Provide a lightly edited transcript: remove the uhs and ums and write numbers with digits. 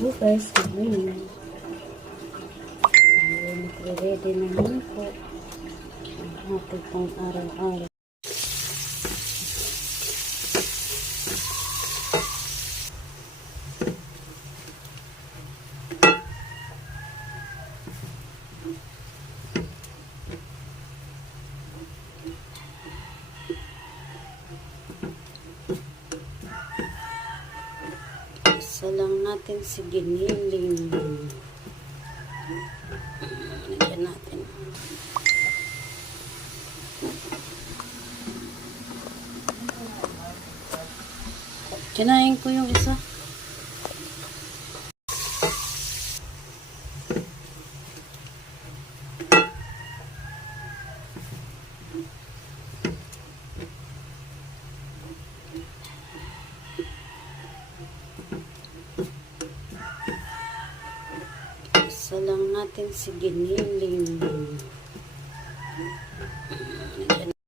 po guys, good morning. Nagre-ready na naman po ang ating pang araw-araw. Isa lang natin si giniling. Lagyan natin. Kinain ko yung isa. Isa lang natin si giniling.